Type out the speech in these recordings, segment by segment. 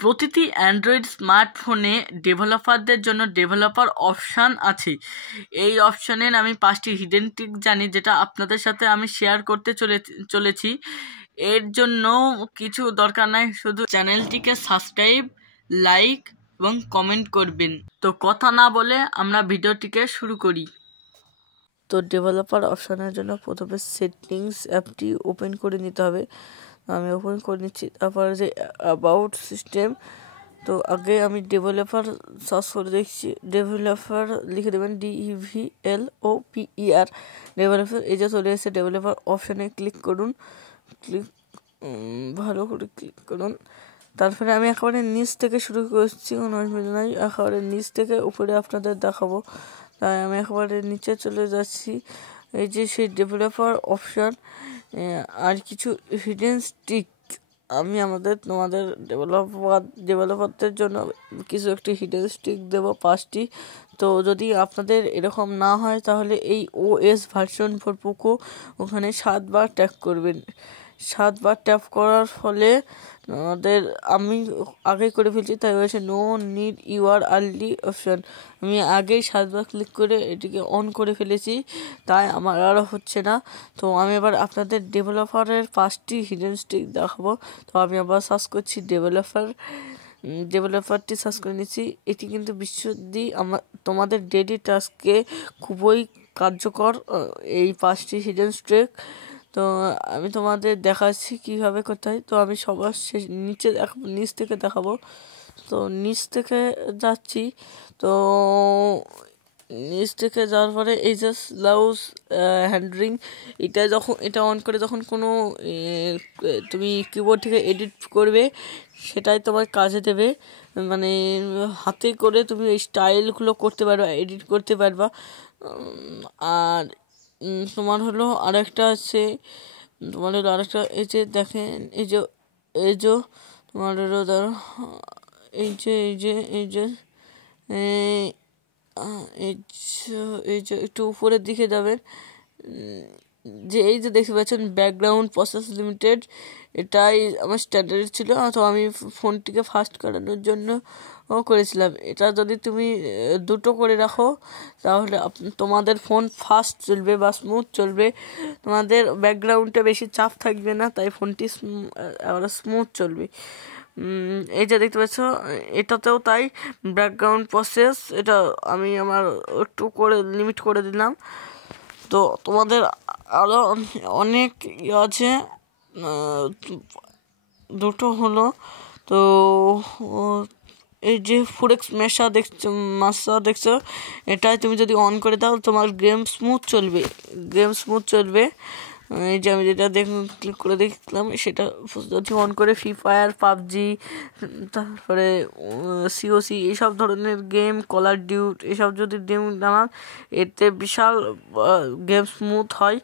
প্রতিটি অ্যান্ড্রয়েড স্মার্টফোনে ডেভেলপারদের জন্য ডেভেলপার অপশান আছে। এই অপশানের আমি 5টি হিডেন ট্রিক জানি, যেটা আপনাদের সাথে আমি শেয়ার করতে চলেছি। এর জন্য কিছু দরকার নাই, শুধু চ্যানেলটিকে সাবস্ক্রাইব, লাইক এবং কমেন্ট করবেন। তো কথা না বলে আমরা ভিডিওটিকে শুরু করি। তো ডেভেলপার অপশানের জন্য প্রথমে সেটিংস অ্যাপটি ওপেন করে নিতে হবে। আমি ওপেন করে নিচ্ছি। তারপরে যে অ্যাবাউট সিস্টেম, তো আগে আমি ডেভেলপার সার্চ করে দেখছি। ডেভেলপার লিখে দেবেন DEVLOPER ডেভেলপার। এই যে চলে এসেছে ডেভেলপার অপশানে ক্লিক করুন। ভালো করে ক্লিক করুন। তারপরে আমি একেবারে নিচ থেকে শুরু করছি, কোনো অসুবিধা নাই। একেবারে নিচ থেকে উপরে আপনাদের দেখাবো, তাই আমি একেবারে নিচে চলে যাচ্ছি। এই যে সেই ডেভেলপার অপশান আর কিছু হিডেন স্টিক, আমি তোমাদের ডেভেলপারদের জন্য কিছু একটি হিডেন স্টিক দেবো 5টি। তো যদি আপনাদের এরকম না হয় তাহলে এই OS ভার্সন 4 পোকো ওখানে 7বার ট্যাপ করবেন। 7বার ট্যাপ করার ফলে আমি আগে করে ফেলছি, তাই হয়েছে no need your early option. আমি আগেই 7বার ক্লিক করে এটিকে অন করে ফেলেছি, তাই আমার আর হচ্ছে না। তো আমি এবার আপনাদের ডেভেলপারের 5টি হিডেন স্টিক দেখাবো। তো আমি আবার সার্চ করছি ডেভেলপারটি সার্চ করে নিচ্ছি। এটি কিন্তু বিশ্বদি তোমাদের ডেইলি টাস্কে খুবই কার্যকর এই 5টি হিডেন স্ট্রিক। তো আমি তোমাদের দেখাচ্ছি কিভাবে করতে হয়। তো আমি সবার নিচ থেকে দেখাবো। তো নিচ থেকে যাচ্ছি। তো নিচ থেকে যাওয়ার পরে এই যে লাউস হ্যান্ডরিং, এটা অন করে যখন কোনো তুমি কিবোর্ড থেকে এডিট করবে, সেটাই তোমার কাজে দেবে। মানে হাতে করে তুমি এই স্টাইলগুলো করতে পারবা, এডিট করতে পারবা। আর তোমার হলো আরেকটা আছে, এই যে দেখেন, এই যে তোমার হলো ধরো এই যে একটু উপরের দিকে যাবেন, যে এই যে দেখতে পাচ্ছেন ব্যাকগ্রাউন্ড প্রসেস লিমিটেড, এটাই আমার স্ট্যান্ডার্ড ছিল। তো আমি ফোনটিকে ফাস্ট করানোর জন্য করেছিলাম। এটা যদি তুমি 2টো করে রাখো তাহলে তোমাদের ফোন ফাস্ট চলবে বা স্মুথ চলবে, তোমাদের ব্যাকগ্রাউন্ডে বেশি চাপ থাকবে না, তাই ফোনটি স্মুথ চলবে। এই যে দেখতে পাচ্ছ, এটাতেও তাই ব্যাকগ্রাউন্ড প্রসেস, এটা আমি আমার একটু করে লিমিট করে দিলাম। তো তোমাদের আরও অনেক আছে, 2টো হলো। তো এই যে ফোরেক্স মাসা দেখছো, এটাই তুমি যদি অন করে দাও তোমার গেম স্মুথ চলবে। এই যে আমি যেটা ক্লিক করে দেখলাম, সেটা যদি অন করে ফ্রি ফায়ার, পাবজি, তারপরে COC এইসব ধরনের গেম, কলার ডিউট এসব যদি গেম নামান, এতে বিশাল গেম স্মুথ হয়।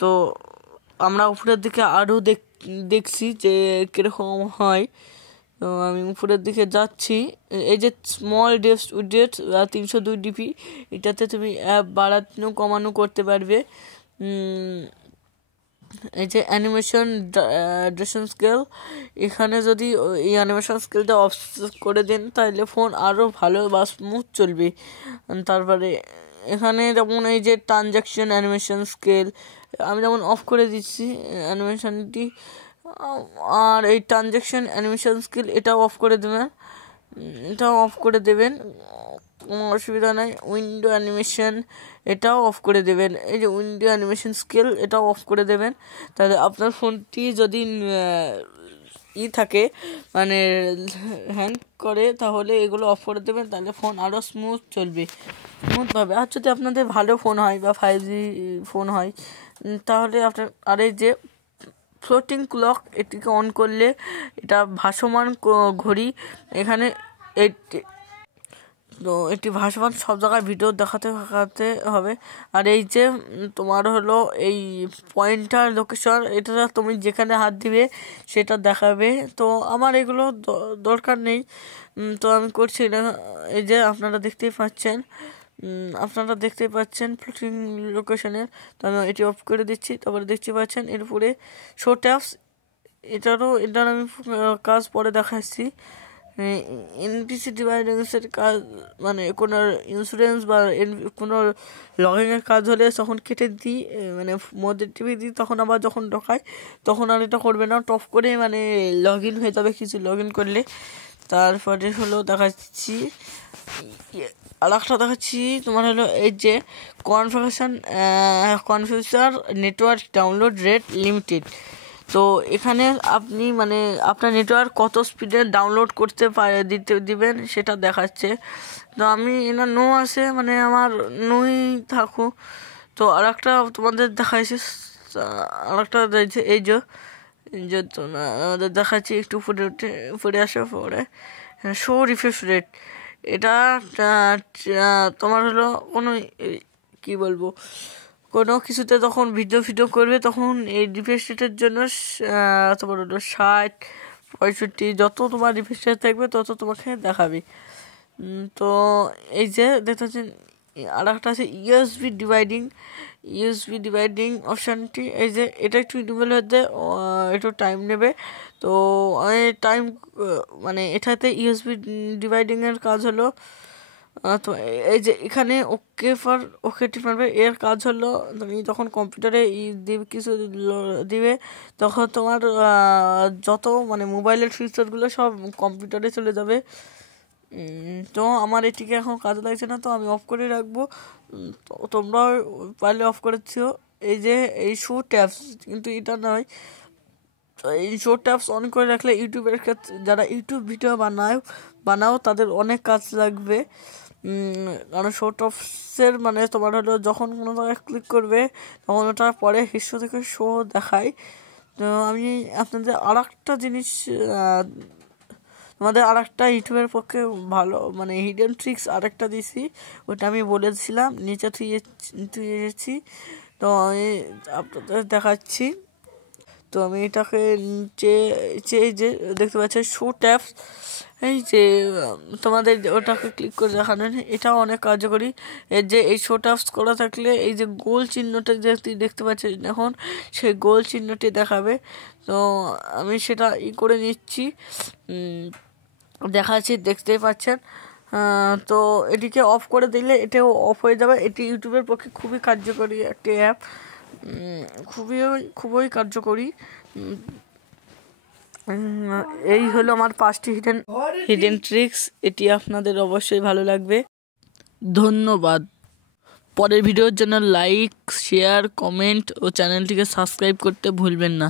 তো আমরা উপরের দিকে আরও দেখছি যে কীরকম হয়। তো আমি উপরের দিকে যাচ্ছি। এই যে স্মল উইডেট 302 DP, এটাতে তুমি অ্যাপ বাড়ানো কমানো করতে পারবে। এই যে অ্যানিমেশন ড্রেশন স্কেল, এখানে যদি এই অ্যানিমেশন স্কেলটা অফ করে দেন তাহলে ফোন আরও ভালো বা স্মুথ চলবে। তারপরে এখানে যেমন এই যে ট্রানজ্যাকশন অ্যানিমেশন স্কেল, আমি যেমন অফ করে দিচ্ছি অ্যানিমেশনটি, আর এই ট্রানজ্যাকশন অ্যানিমেশন স্কেল এটাও অফ করে দেবেন, কোনো অসুবিধা নাই। উইন্ডো অ্যানিমেশন এটাও অফ করে দেবেন। এই যে উইন্ডো অ্যানিমেশন স্কেল এটাও অফ করে দেবেন, তাহলে আপনার ফোনটি যদি থাকে মানে হ্যাং করে, তাহলে এগুলো অফ করে দেবেন, তাহলে ফোন আরও স্মুথভাবে। আর যদি আপনাদের ভালো ফোন হয় বা 5G ফোন হয়, তাহলে আপনার এই যে ফ্লোটিং ক্লক, এটিকে অন করলে এটা ভাসমান ঘড়ি, এখানে একটি ভাসমান সব জায়গায় ভিডিও দেখাতে হবে। আর এই যে তোমার হলো এই পয়েন্টার লোকেশন, এটা তুমি যেখানে হাত দিবে সেটা দেখাবে। তো আমার এগুলো দরকার নেই, তো আমি করছি না। এই যে আপনারা দেখতেই পাচ্ছেন ফ্লোটিং লোকেশনের, তো আমি এটি অফ করে দিচ্ছি। তারপরে দেখতে পাচ্ছেন এরপরে শো ট্যাপস, এটার আমি কাজ পরে দেখাচ্ছি। এনপিসি ডিভাইডেন্সের কাজ মানে কোনো ইন্স্যুরেন্স বা কোনো লগইনের কাজ হলে তখন কেটে দিই, মানে মধ্যে টিভি দিই, তখন আবার যখন ঢোকাই তখন আর এটা করবে না, টপ করে মানে লগ ইন হয়ে যাবে কিছু লগ ইন করলে। তারপরে হলো দেখাচ্ছি আর একটা দেখাচ্ছি তোমার হলো এই যে configure network download rate limited. তো এখানে আপনি মানে আপনার নেটওয়ার্ক কত স্পিডে ডাউনলোড করতে দিবেন সেটা দেখাচ্ছে। তো আমি এটা নো আছে, মানে আমার নই থাকুক। তো আর একটা তোমাদের দেখাইছে, আর একটা দিয়েছে এই যে আমাদের দেখাচ্ছি একটু ফুটে আসার পরে শো রিফ্রেশ রেট। এটা তোমার হলো কোনো কি বলবো কোনো কিছুতে যখন ভিডিও করবে তখন এই রিফ্রেশ রেটের জন্য তোমার হলো 60, 65 যত তোমার রিফ্রেশ রেট থাকবে তত তোমাকে দেখাবে। তো এই যে দেখতে পাচ্ছেন আর একটা আছে ইউএসবি ডিভাইডিং অপশানটি। এই যে এটা একটু ইনভেল হতে একটু টাইম নেবে। তো টাইম মানে এটাতে ইউএসবি ডিভাইডিংয়ের কাজ হলো, তো এই যে এখানে ওকে টিপ মারবে। এর কাজ হলো তুমি যখন কম্পিউটারে কিছু দিবে তখন তোমার যত মানে মোবাইলের ফিচারগুলো সব কম্পিউটারে চলে যাবে। তো আমার এটিকে এখন কাজে লাগছে না, তো আমি অফ করে রাখবো। তোমরা পারলে অফ করেছো। এই যে এই শো ট্যাবস, কিন্তু এটা নয়। তো এই শো ট্যাবস অন করে রাখলে ইউটিউবের ক্ষেত্রে যারা ইউটিউব ভিডিও বানাও তাদের অনেক কাজ লাগবে। কারণ শো ট্যাবসের মানে তোমার হলো যখন কোনো জায়গায় ক্লিক করবে তখন ওটার পরে হিস্ট্রি থেকে শো দেখায়। তো আমি আপনাদের আর একটা জিনিস তোমাদের আর একটা ইউটিউবের পক্ষে ভালো মানে হিডেন ট্রিক্স আরেকটা দিছি, ওটা আমি বলেছিলাম নিচে থুয়েছি। তো আমি আপনাদের দেখাচ্ছি। তো আমি এটাকে নিচে এই যে দেখতে পাচ্ছি শো ট্যাবস, এই যে তোমাদের ওটাকে ক্লিক করে দেখানোর, এটাও অনেক কার্যকরী। এর যে এই শো ট্যাবস করা থাকলে এই যে গোল চিহ্নটা যে দেখতে পাচ্ছি এখন সেই গোল চিহ্নটি দেখাবে। তো আমি সেটা করে নিচ্ছি, দেখাচ্ছি, দেখতেই পাচ্ছেন। তো এটিকে অফ করে দিলে এটাও অফ হয়ে যাবে। এটি ইউটিউবের পক্ষে খুবই কার্যকরী একটি অ্যাপ, খুবই কার্যকরী। এই হলো আমার 5টি হিডেন ট্রিক্স। এটি আপনাদের অবশ্যই ভালো লাগবে। ধন্যবাদ। পরের ভিডিওর জন্য লাইক, শেয়ার, কমেন্ট ও চ্যানেলটিকে সাবস্ক্রাইব করতে ভুলবেন না।